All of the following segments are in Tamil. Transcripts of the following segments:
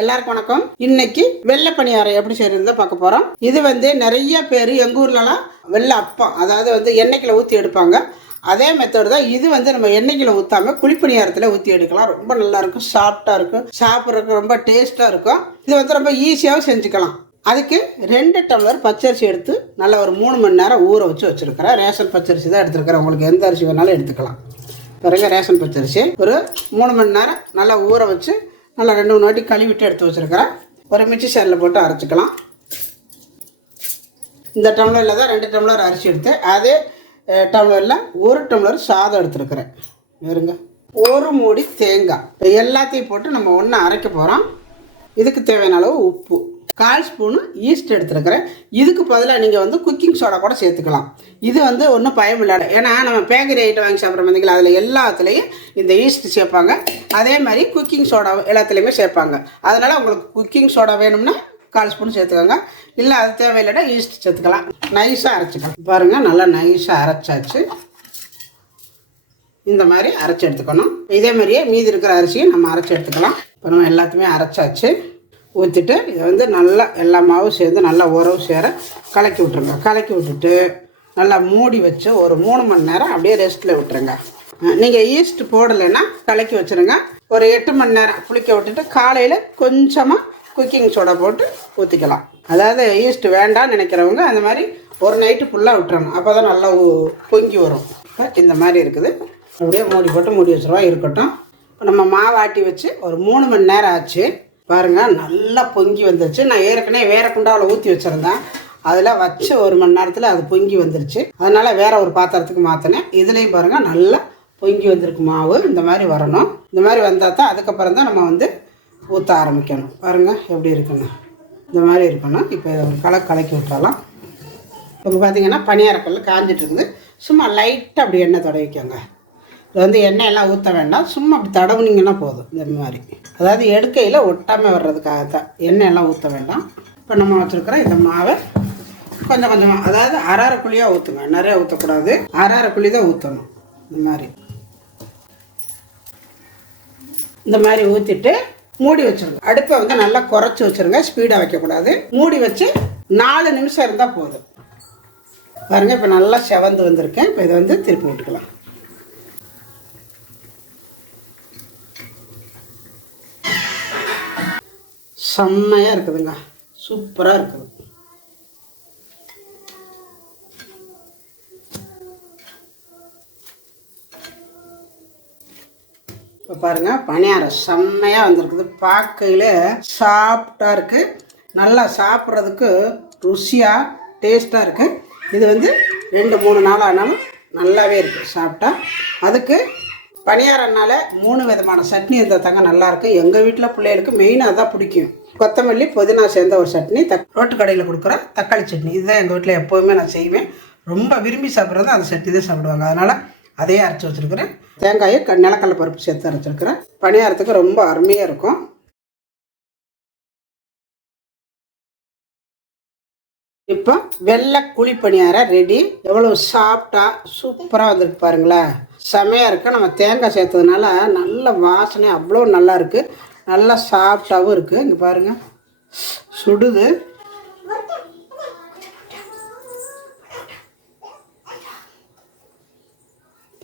எல்லாருக்கும் வணக்கம். இன்னைக்கு வெள்ளை பணியாரம் எப்படி செய்யறது பார்க்க போறோம். இது வந்து நிறைய பேர் எங்க ஊர்லலாம் வெள்ளை அப்பம் அதாவது வந்து எண்ணெய்க்கில் ஊற்றி எடுப்பாங்க. அதே மெத்தடு தான் இது வந்து நம்ம எண்ணெய்க்கில் ஊற்றாம குழிப்பணியாரத்தில் ஊற்றி எடுக்கலாம். ரொம்ப நல்லா இருக்கும் சாஃப்டாக இருக்கும் சாப்பிட்றதுக்கு ரொம்ப டேஸ்ட்டாக இருக்கும். இது வந்து ரொம்ப ஈஸியாகவும் செஞ்சுக்கலாம். அதுக்கு ரெண்டு டம்ளர் பச்சரிசி எடுத்து நல்லா ஒரு மூணு மணி நேரம் ஊற வச்சு வச்சுருக்கிறேன். ரேஷன் பச்சரிசி தான் எடுத்துருக்கிறேன். உங்களுக்கு எந்த அரிசி வேணாலும் எடுத்துக்கலாம். பிறகு ரேஷன் பச்சரிசி. ஒரு மூணு மணி நேரம் நல்லா ஊற வச்சு நல்லா ரெண்டு மூணு வாட்டி கழுவிட்டு எடுத்து வச்சுருக்கிறேன். ஒரு மிக்சி சேரில் போட்டு அரைச்சிக்கலாம். இந்த டம்ளரில் தான் ரெண்டு டம்ளர் அரிசி எடுத்தேன். அதே டம்ளரில் ஒரு டம்ளர் சாதம் எடுத்துருக்கிறேன். இருங்க ஒரு மூடி தேங்காய். இப்போ எல்லாத்தையும் போட்டு நம்ம ஒன்று அரைக்க போகிறோம் இதுக்கு தேவையான அளவு உப்பு. கால் ஸ்பூனு ஈஸ்ட் எடுத்துருக்கிறேன். இதுக்கு பதிலாக நீங்கள் வந்து குக்கிங் சோடா கூட சேர்த்துக்கலாம். இது வந்து ஒன்றும் பயம் இல்லாத ஏன்னா நம்ம பேக்கரி ஐட்டம் வாங்கி சாப்பிட்ற பார்த்தீங்களா அதில் எல்லாத்துலேயும் இந்த ஈஸ்ட் சேர்ப்பாங்க. அதே மாதிரி குக்கிங் சோடா எல்லாத்துலேயுமே சேர்ப்பாங்க. அதனால் உங்களுக்கு குக்கிங் சோடா வேணும்னா கால் ஸ்பூன் சேர்த்துக்கோங்க. இல்லை அது தேவையில்லைன்னா ஈஸ்ட் சேர்த்துக்கலாம். நைஸாக அரைச்சிக்கலாம். பாருங்கள் நல்லா நைஸாக அரைச்சாச்சு. இந்த மாதிரி அரைச்சி எடுத்துக்கணும். இதே மாதிரியே மீதி இருக்கிற அரிசியை நம்ம அரைச்சி எடுத்துக்கலாம். இப்போ நம்ம எல்லாத்தையுமே அரைச்சாச்சு. ஊற்றிட்டு இதை வந்து நல்லா எல்லா மாவும் சேர்ந்து நல்லா உறவு சேர கலக்கி விட்ருங்க கலக்கி விட்டுட்டு நல்லா மூடி வச்சு ஒரு மூணு மணி நேரம் அப்படியே ரெஸ்ட்டில் விட்டுருங்க. நீங்கள் ஈஸ்ட் போடலைன்னா கலக்கி வச்சுருங்க. ஒரு எட்டு மணி நேரம் புளிக்க விட்டுட்டு காலையில் கொஞ்சமாக குக்கிங் சோடா போட்டு ஊற்றிக்கலாம் அதாவது ஈஸ்ட் வேண்டாம்னு நினைக்கிறவங்க அந்த மாதிரி ஒரு நைட்டு ஃபுல்லாக விட்டுறணும். அப்போ தான் நல்லா பொங்கி வரும். இப்போ இந்த மாதிரி இருக்குது. அப்படியே மூடி போட்டு மூடி வச்சிருவோம் இருக்கட்டும். இப்போ நம்ம மாவாட்டி வச்சு ஒரு மூணு மணி நேரம் ஆச்சு. பாருங்கள் நல்லா பொங்கி வந்துருச்சு. நான் ஏற்கனவே வேற குண்டாவில் ஊற்றி வச்சுருந்தேன். அதில் வச்ச ஒரு மணி நேரத்தில் அது பொங்கி வந்துருச்சு. அதனால் வேற ஒரு பாத்திரத்துக்கு மாற்றினேன் இதுலேயும் பாருங்கள் நல்லா பொங்கி வந்திருக்கு மாவு. இந்த மாதிரி வரணும். இந்த மாதிரி வந்தால் தான் அதுக்கப்புறம் தான் நம்ம வந்து ஊற்ற ஆரம்பிக்கணும். பாருங்கள் எப்படி இருக்குன்னு. இந்த மாதிரி இருக்கணும். இப்போ இதை ஒரு கலக்கி விட்டுறலாம். இப்போ பார்த்தீங்கன்னா பனியாரக்கல் காஞ்சிட்டு இருக்குது. சும்மா லைட்டாக அப்படி எண்ணெய் தடவிக்கோங்க இது வந்து எண்ணெய் எல்லாம் ஊற்ற வேண்டாம். சும்மா அப்படி தடவுனீங்கன்னா போதும். இந்த மாதிரி. அதாவது எடுக்கையில் ஒட்டாமல் வர்றதுக்காக தான் எண்ணெய் எல்லாம் ஊற்ற வேண்டாம். இப்போ நம்ம வச்சுருக்கிற இந்த மாவை கொஞ்சம் கொஞ்சமாக அதாவது அரை குழியாக ஊற்றுங்க நிறைய ஊற்றக்கூடாது அரை குழி தான் ஊற்றணும் இந்த மாதிரி. இந்த மாதிரி ஊற்றிட்டு மூடி வச்சுருங்க. அடுப்பை வந்து நல்லா குறைச்சி வச்சிருங்க. ஸ்பீடாக வைக்கக்கூடாது. மூடி வச்சு நாலு நிமிஷம் இருந்தால் போதும். பாருங்கள் இப்போ நல்லா செவந்து வந்திருக்கேன். இப்போ இதை வந்து திருப்பி விட்டுக்கலாம் செம்மையாக இருக்குதுங்க. சூப்பராக இருக்குது. இப்போ பாருங்க பணியாரம் செம்மையாக வந்திருக்குது. பார்க்கையில் சாஃப்டாக இருக்குது நல்லா சாப்பிட்றதுக்கு ருசியாக டேஸ்ட்டாக இருக்குது இது வந்து ரெண்டு மூணு நாள் ஆனாலும் நல்லாவே இருக்குது சாப்பிட்டா அதுக்கு பணியாரம்னால மூணு விதமான சட்னி இருந்தால் தாங்க நல்லாயிருக்கும் எங்கள் வீட்டில் பிள்ளைகளுக்கு மெயினாக தான் பிடிக்கும். கொத்தமல்லி புதினா சேர்ந்த ஒரு சட்னி தக் ரோட்டு கடையில் கொடுக்குற தக்காளி சட்னி. இதுதான் எங்கள் வீட்டில் எப்போவுமே நான் செய்வேன். ரொம்ப விரும்பி சாப்பிட்றது அந்த சட்னி தான் சாப்பிடுவாங்க. அதனால் அதையே அரைச்சி வச்சுருக்கிறேன். தேங்காயை க நிலக்கடலை பருப்பு சேர்த்து அரைச்சிருக்கிறேன் பணியாரத்துக்கு ரொம்ப அருமையாக இருக்கும். இப்போ வெள்ளை குழி பணியாரம் ரெடி எவ்வளோ சாப்பிட்டா சூப்பராக வந்திருக்கு பாருங்களேன். செமையாக இருக்குது நம்ம தேங்காய் சேர்த்ததுனால நல்ல வாசனை அவ்வளோ நல்லாயிருக்கு நல்லா சாஃப்டாகவும் இருக்குது இங்கே பாருங்கள் சுடுது.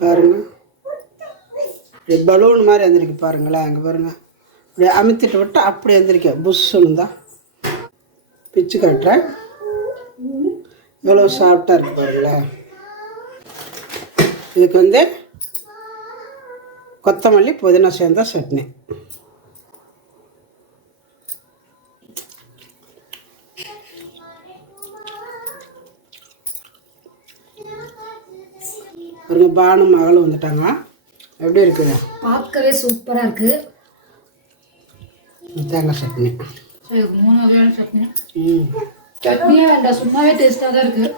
பாருங்கள் இப்படி பலூன் மாதிரி எழுந்திருக்கு பாருங்களேன். இங்கே பாருங்கள் இப்படி அமுத்திட்டு விட்டு அப்படி எழுந்திருக்கேன் புஷ்ஷுன்னு தான். பிச்சு காட்டுறேன். எவ்வளோ சாஃப்டாக இருக்குது பாருங்களேன். இதுக்கு வந்து கொத்தமல்லி புதினா சேர்ந்தா சட்னி. பாருங்க பானு மகளும் வந்துட்டாங்க. எப்படி இருக்குது பார்க்கவே சூப்பராக இருக்குது தேங்காய் சட்னி. மூணு வகையான சட்னி. ம். சட்னியே வேண்டாம் சும்மாவே டேஸ்ட்டாக தான் இருக்குது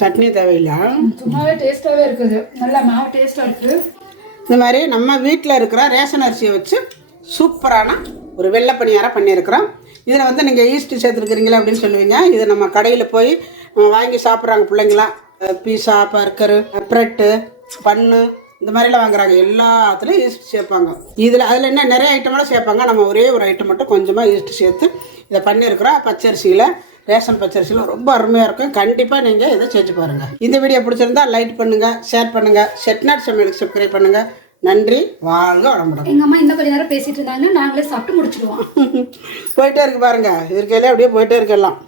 சட்னியே தேவையில்லை. சும்மாவே டேஸ்ட்டாகவே இருக்குது. நல்லா மாவு டேஸ்ட்டாக இருக்குது இந்த மாதிரி நம்ம வீட்டில் இருக்கிற ரேஷன் அரிசியை வச்சு சூப்பரான ஒரு வெள்ளை பணியாரம் பண்ணியிருக்கிறோம். இதில் வந்து நீங்கள் ஈஸ்ட் சேர்த்துருக்குறீங்களா அப்படின்னு சொல்லுவீங்க. இது நம்ம கடையில் போய் வாங்கி சாப்பிட்றாங்க பிள்ளைங்களாம் பீஸா பர்கரு ப்ரெட்டு பன்னு இந்த மாதிரிலாம் வாங்குறாங்க. எல்லாத்துலேயும் ஈஸ்ட் சேர்ப்பாங்க. இதில் அதில் என்ன நிறைய ஐட்டமெல்லாம் சேர்ப்பாங்க. நம்ம ஒரே ஒரு ஐட்டம் மட்டும் கொஞ்சமாக ஈஸ்ட் சேர்த்து இதை பண்ணியிருக்கிறோம். பச்சரிசியில் ரேஷன் பச்சரிசியில் ரொம்ப அருமையாக இருக்கும். கண்டிப்பாக நீங்கள் இதை செஞ்சு பாருங்கள் இந்த வீடியோ பிடிச்சிருந்தா லைக் பண்ணுங்கள் ஷேர் பண்ணுங்கள் செட்நாட் சமையலுக்கு சப்ஸ்கிரைப் பண்ணுங்கள் நன்றி வாழ்க வளமுடன். எங்க அம்மா இன்னும் கொஞ்ச நேரம் பேசிட்டு இருந்தாங்க நாங்களே சாப்பிட்டு முடிச்சிடுவோம். போயிட்டே இருக்கு பாருங்க. இருக்கையிலே அப்படியே போயிட்டே இருக்கலாம்